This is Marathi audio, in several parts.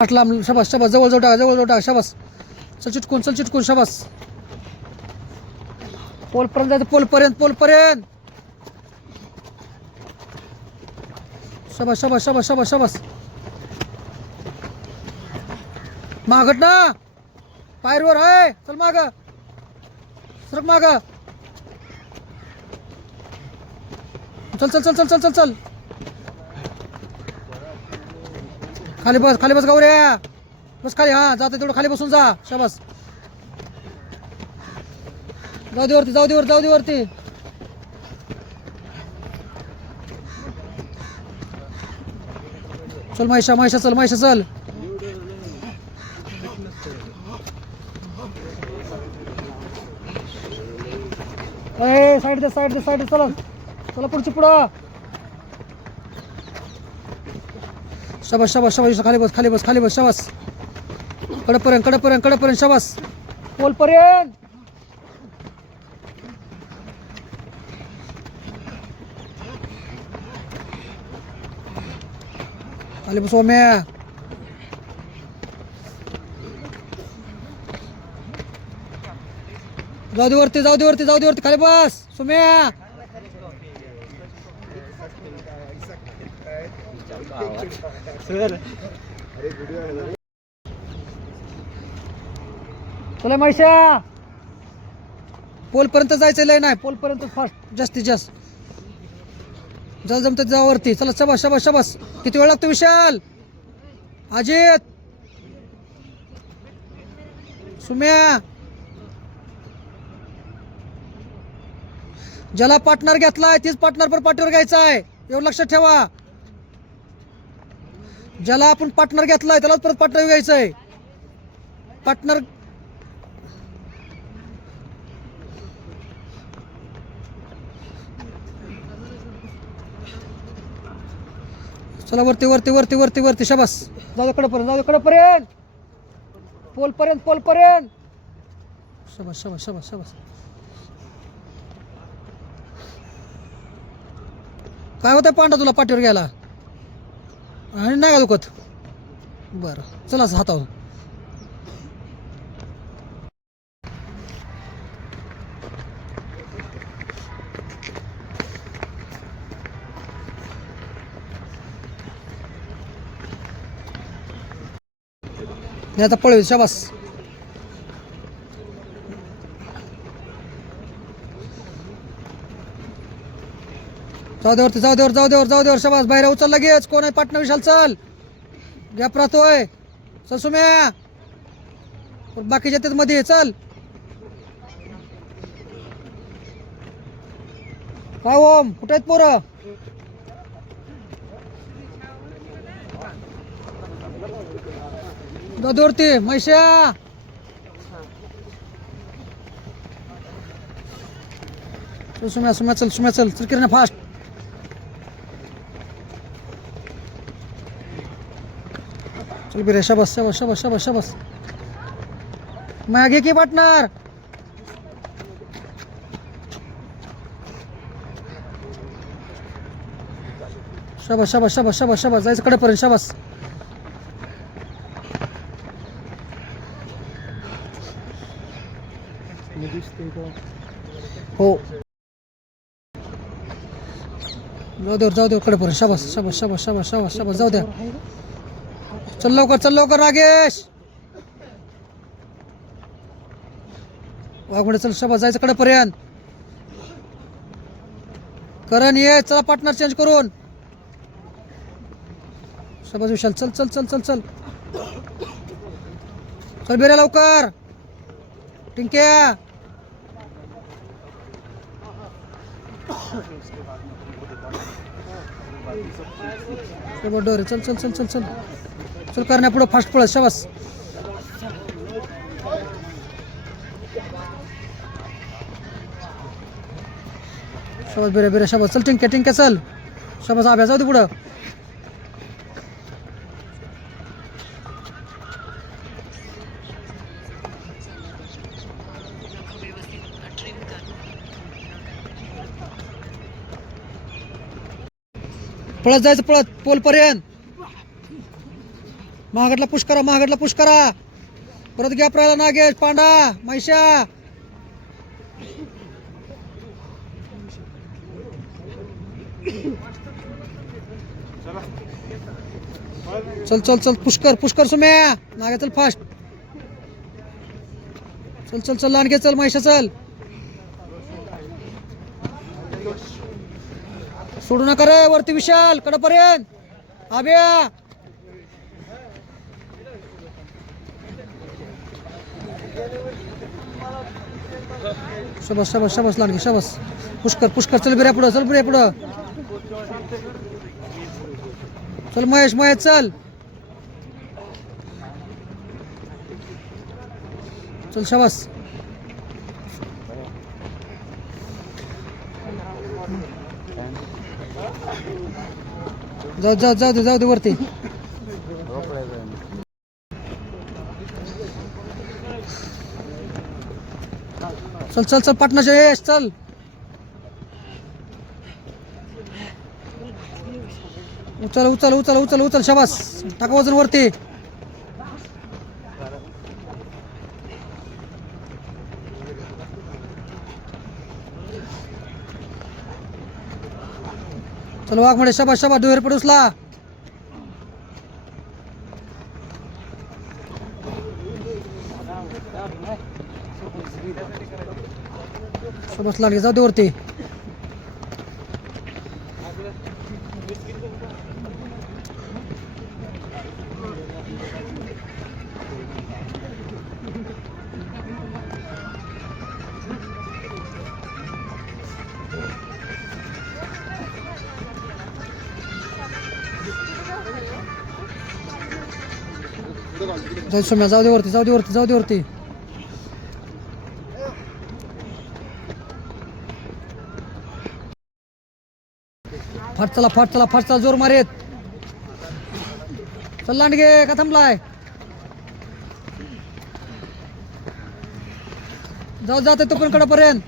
लांब शाबास शाबास जवळ जवळ टाका जवळ जवळ टाका शाबास चल चिटकून शाबास पोलपर्यंत जायचं पोलपर्यंत शाबास शाबास शाबास शाबास शाबास मागट ना पायरीवर आहे चल माग सरक माग चल चल चल चल चल चल चल खाली बस गौऱ्या बस खाली हा जाते तेवढं खाली बसून जा शाबास जाऊ दे वरती चल महिषा चल साईड दे चला पुढं शाबास खाली बस शाबास कडपर्यंत शाबास पोलपर्यंत खाली बस ओम्या जाऊ दे वरती खाली बस सोम्या चला महिषा पोलपर्यंत जायचं लय नाही पोलपर्यंत फास्ट जास्तीत जास्त जमत जावरती चला शाबास किती वेळ लागतो विशाल अजित सुम्या ज्याला पार्टनर घेतलाय तीच पार्टनर पण पाठीवर घ्यायचा आहे एवढं लक्षात ठेवा ज्याला आपण पार्टनर घेतलाय त्यालाच परत पार्टनर घ्यायचं आहे पार्टनर चला वरती शाबास जाऊ दे कडपर्यंत पोलपर्यंत शाबास काय होतंय पांडा तुला पाठीवर घ्यायला आणि नाही का दुखत बरं चला हातावर नाही आता पळवी शाबास जाऊ देवर शाबास बाहेर उचल लगेच कोण आहे पाटणा विशाल चल गॅप राहतोय चल सुम्या बाकीच्या त्यात मध्ये चल काय ओम कुठे आहेत पोरं जाऊवरती महिषा सुम्या चल किरण फास्ट चल बिरे शाबास मागे की पार्टनर शाबास जायचं कडेपर्यंत शाबास हो जाऊ दे कडेपर्यंत शाबास जाऊ द्या चल लवकर रागेश वाघुडे चल शाबास जायचं कडेपर्यंत करण ये चला पार्टनर चेंज करून शाबास विशाल चल बिरे लवकर टिंक्या डोरे चल करण्या पुढे फास्ट पळत शाबास बिरे शाबास चल टिंक्या चल शाबास आभ्या जाऊ दे पुढं पळत जायचं पोलपर्यंत महागडला पुश करा, महागडला पुश करा. परत गॅप राहिला नागेश, पांडा, मैशा. चल चल चल पुष्कर सुम्या. नागे चल फास्ट. चल चल चल लांडगे चल, मैशा चल. सोडू नका रे वरती विशाल, कडपर्यंत. आब्या शबास शबास शबास लांडगे शबास. पुष्कर चल बिऱ्या पुढं, चल बिऱ्या पुढं. चल महेश चल. चल शबास. जाऊ दे वरती. चल चल चल पाटणाच्या यश चल. उचल शबास. टाका वजन वरती. चल वाघ शबास डोहेर पडूसला. शबास लागले, जाऊ दे वरती. जाऊ दे वरती. फाट चला जोर मारेत. चल लांडगे का थांबलाय. जाते तो पण कडपर्यंत.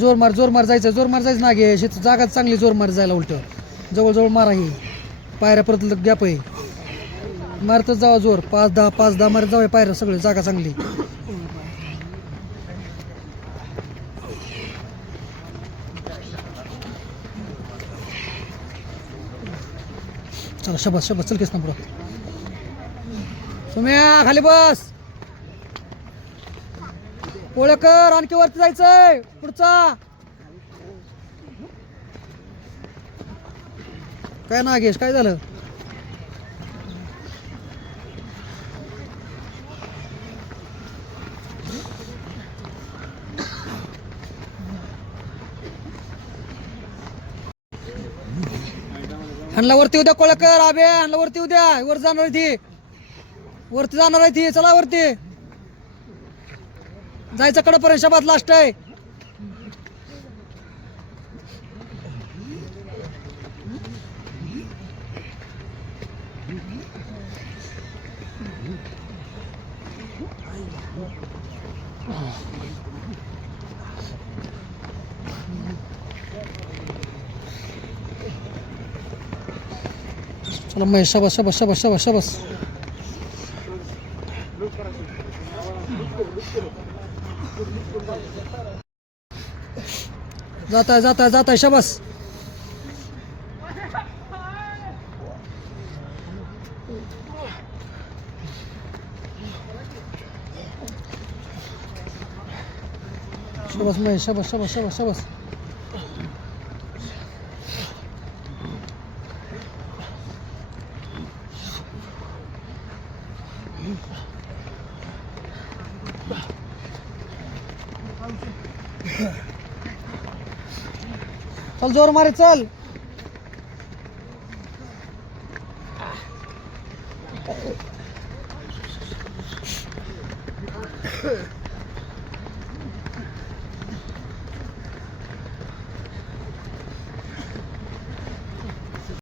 जोर मार जायचं नागे. जागा चांगली जोर मार जायला. उलट जवळ मारा. ही पायऱ्या परत गॅप आहे. मारतच जावा जोर. 5-10 मारत जाऊ पायऱ्या. सगळे जागा चांगली. चला शबास चल केस ना पुढं. सुम्या खाली बस. पोळेकर आणखी वरती जायचंय. पुढचा काय नागेश, काय झालं. ह्यांना वरती उद्या कोळकर. आबे ह्यांना वरती उद्या. वर जाणार ती. वरती जाणार आहे ती. चला वरती जायचं कडपर्यंत. शबाद लास्ट आहे. चला महेश शबास. जाता शबास. महेश शबास. चल जोर मारे चल.